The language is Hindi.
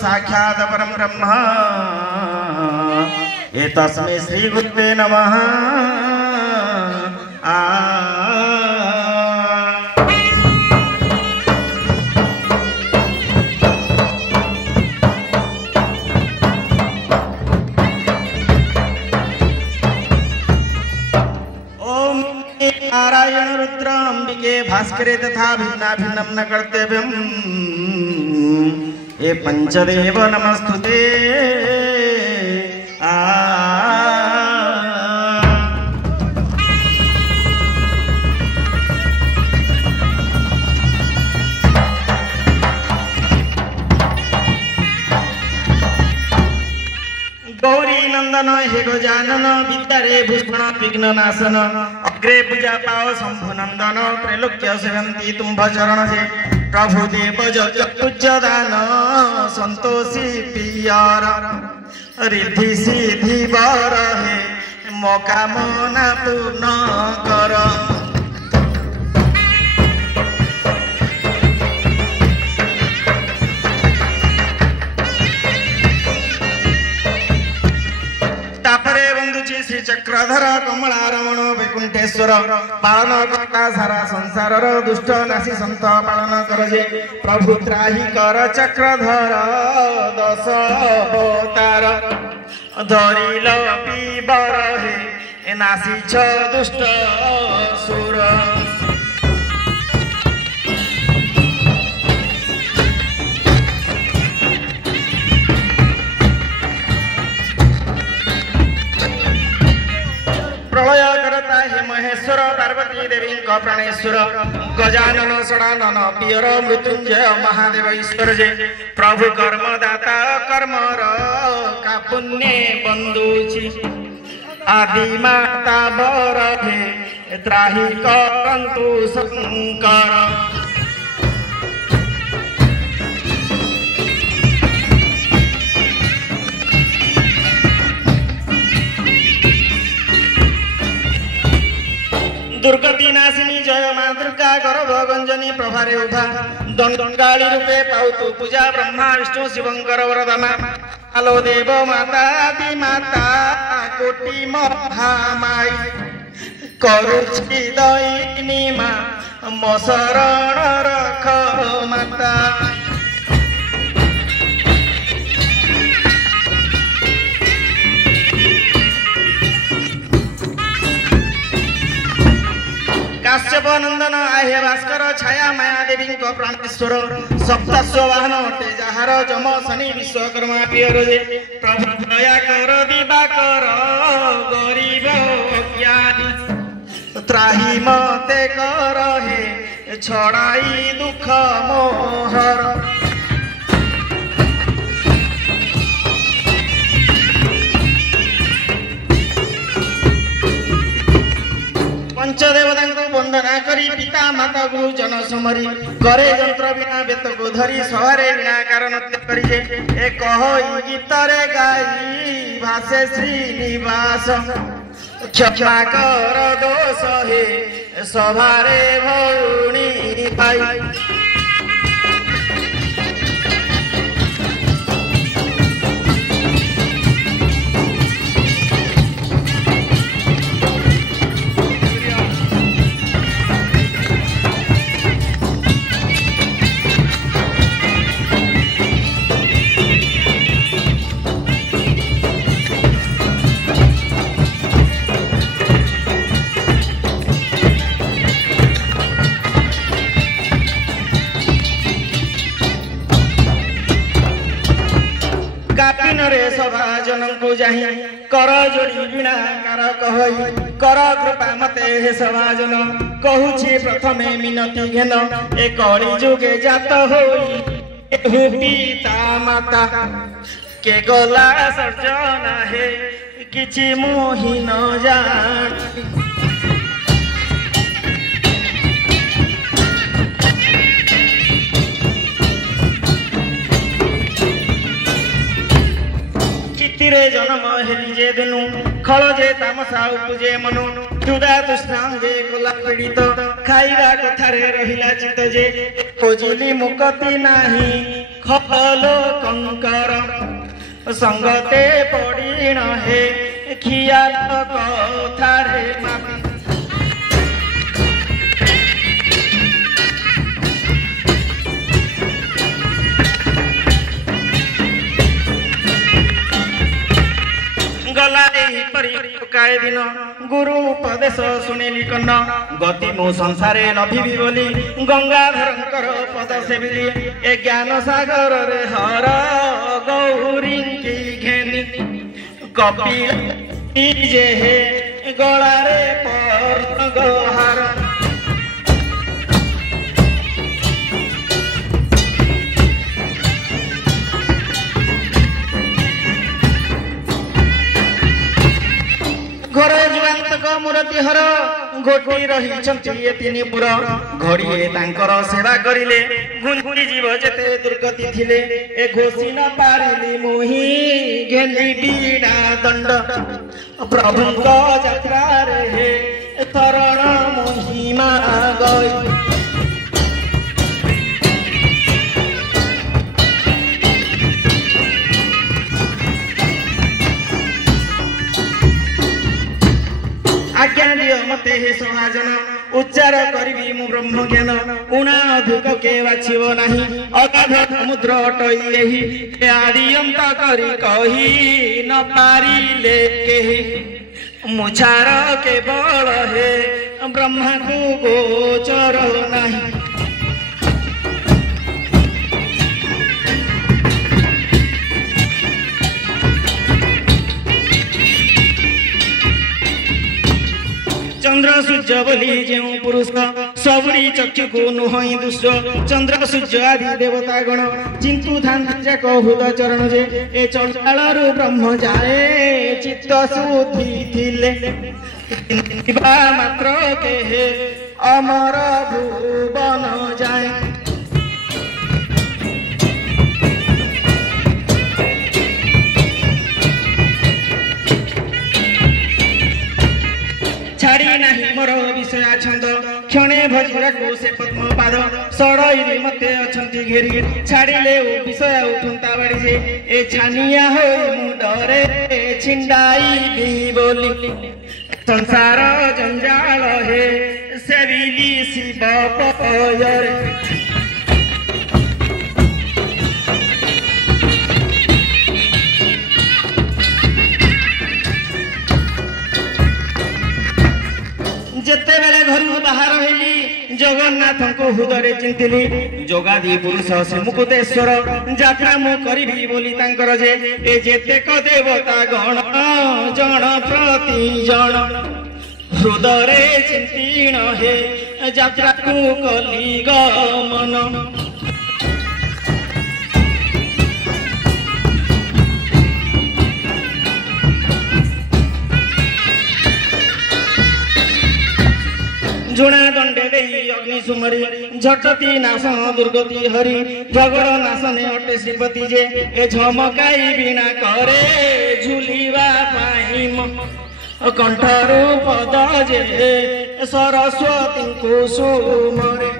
साक्षात् परम ब्रह्म एतस्मै श्री गुरुवे नमः। नारायण रुद्र अंबिके भास्करे तथा भिन्ना भिन्नम न कर्तव्यम ये पंचदेव नमस्तुते। गौरी नंदन हे गजानन विद्यारे भूषण विघ्न नाशन अग्रे पूजा पाओ शंभु नंदन त्रैलोक्य सेवंती तुम्भ चरण से प्रभु देव जगुज्य दान संतोषी पियर रिद्धि सिद्धि बर हे मोकामना पूर्ण कर। श्री चक्रधर कमला रमण वैकुंठेश्वर पालन करता सारा संसार दुष्ट नासी संत पालन करजे प्रभु त्राही कर चक्रधर दश अवतार धरिल पीबर हे नासी छ दुष्ट सुर। प्रलय करता हे महेश्वर पार्वती देवी प्राणेश्वर गजानन षडानन पियर मृत्युंजय महादेव ईश्वर जे प्रभु कर्मदाता कर्मर का पुण्य बंधुची आदि माता बर हे त्राही करंतु शंकर। दुर्गति नाशिनी जय मां दुर्गा गर्भ गंजनी प्रभारे उभा दंडाली रूपे पाउतु पूजा ब्रह्मा विष्णु शिवंकर वरदाना आलो देव माता आदि माता कोटि महामाई करुछि दयिनी मा मो शरण रख माता। काश्यप नंदन आहे भास्कर छाया माया देवी प्राणेश्वर सप्तस्व वाहन अटे जार जम शनि विश्वकर्मा पियर जे प्रभु दया कर दिवाकर गरीब अज्ञानी त्राही मते कर हे छड़ाई दुख मोहर। पंचदेवता वंदना करी पिता माता गुरुजन समरी करे जंत्र बिना बेत को धरी सवारे वीणाकार नृत्य करिजे ए कहि गीत रे गाई भासे श्रीनिवास क्षमा कर दोष हे सभारे भौणी पाई। सभा जनम को जाही कर जोड़ी वीणा कार कहई कर कृपा मते हे सभा जन कहूछि प्रथमे मिनति घेन ए कଳି जुगे जात होई पिता माता के गला सर्जना हे किछि मोहि न जानी। रे जन्म हेली जे दिनु खल जे तामसा उपजे मनु क्षुदा तृष्णा जे गला पीड़ित खाइरा कथारे रहिला चित जे खोजिली मुक्ति नाही खलो कंकर संगते पड़िण हे खियाल कथारे मापी गला परी दिन गुरु उपदेश शुणिली कन्न गति मु संसारे नभिबी बोली गंगाधरंकर पद सेविली ए ज्ञान सागर रे हर गौरी की घेनी कपिल जे हे गला रे पर गहार घर जुआन्तक मूर्ति हर घोटी रही तीन पुर घड़िए तांकर सेवा करिले घुंटी जीव जेते दुर्गति थिले ए घोषी न पारिली मुही घेली बीड़ा दंड प्रभुଙ୍କ ଯାତ୍ରା रे हे तरण महिमा गई आज्ञा दियो मते हे समाजन उच्चार करिबी मु ब्रह्म ज्ञान उणा अधिक के बाछिब नाही अगाध समुद्र अटई एही आदि अंत करी कही न पारिले केही मुछार केवल हे ब्रह्मा को गोचर नाही चंद्र सूर्य बोली जो पुरुष सबुड़ी चक्षु को नुहई दुष्ट चंद्र सूर्य आदि देवता गण चिंतु धान जाक हुद चरण जे ए चंडाल ब्रह्म जाए चित्त शुद्धि थिले मात्र के हे अमर भुवन जाए छाड़ी नाही मोर विषय छंद क्षणे भजिरा को से पद्म पाद सड़ई मते अछंती घेरी छाड़िले ओ विषय उठुंता बाड़ी जे ए छानिया हो मुंडरे छिंडाई भी बोली संसार जंजाल हे सेविली शिव पयर जेते बेले घर बाहर हेली जगन्नाथ को हृदय चिंतिली जोगादी पुरुष से मुकुटेश्वर यात्रा मु करी बोली तांकर जे ए जेते क देवता गण जन प्रति जन हृदय चिंतीण हे यात्रा को कली गमन जुणा दंडे दे अग्नि सुमरी झटती नाशन दुर्गति हरि झगड़ नाशने अटे श्रीपति जे ए झमकाई बिना करे झुलिवा पाई कंठरू पद जे सरस्वती को सुमरे